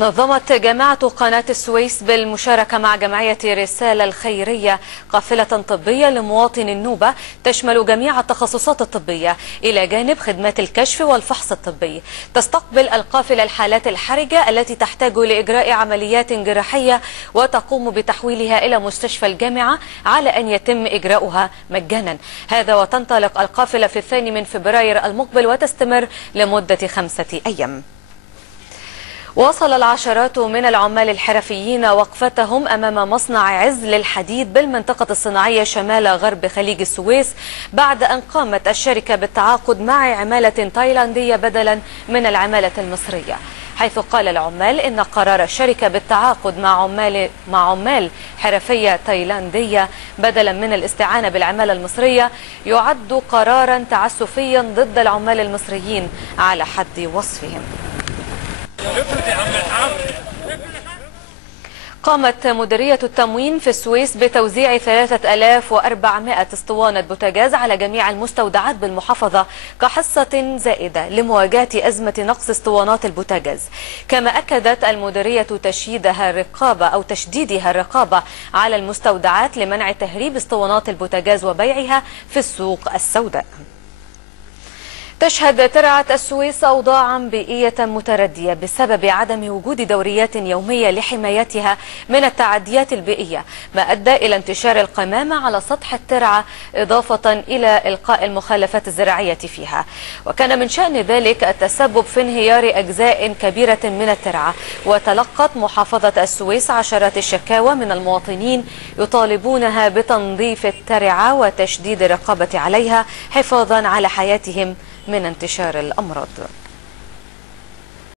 نظمت جامعة قناة السويس بالمشاركة مع جمعية رسالة الخيرية قافلة طبية لمواطن النوبة تشمل جميع التخصصات الطبية إلى جانب خدمات الكشف والفحص الطبي. تستقبل القافلة الحالات الحرجة التي تحتاج لإجراء عمليات جراحية وتقوم بتحويلها إلى مستشفى الجامعة على أن يتم إجراؤها مجانا. هذا وتنطلق القافلة في 2 فبراير المقبل وتستمر لمدة 5 أيام. واصل العشرات من العمال الحرفيين وقفتهم أمام مصنع عز للحديد بالمنطقة الصناعية شمال غرب خليج السويس بعد أن قامت الشركة بالتعاقد مع عمالة تايلاندية بدلا من العمالة المصرية، حيث قال العمال إن قرار الشركة بالتعاقد مع عمال حرفية تايلاندية بدلا من الاستعانة بالعمالة المصرية يعد قرارا تعسفيا ضد العمال المصريين على حد وصفهم. قامت مديرية التموين في السويس بتوزيع 3400 اسطوانة بوتاجاز على جميع المستودعات بالمحافظة كحصة زائدة لمواجهة أزمة نقص اسطوانات البوتاجاز. كما أكدت المديرية تشديدها الرقابة على المستودعات لمنع تهريب اسطوانات البوتاجاز وبيعها في السوق السوداء. تشهد ترعة السويس أوضاعا بيئية متردية بسبب عدم وجود دوريات يومية لحمايتها من التعديات البيئية، ما أدى إلى انتشار القمامة على سطح الترعة إضافة إلى إلقاء المخلفات الزراعية فيها. وكان من شأن ذلك التسبب في انهيار أجزاء كبيرة من الترعة. وتلقت محافظة السويس عشرات الشكاوى من المواطنين يطالبونها بتنظيف الترعة وتشديد الرقابة عليها حفاظا على حياتهم من انتشار الأمراض.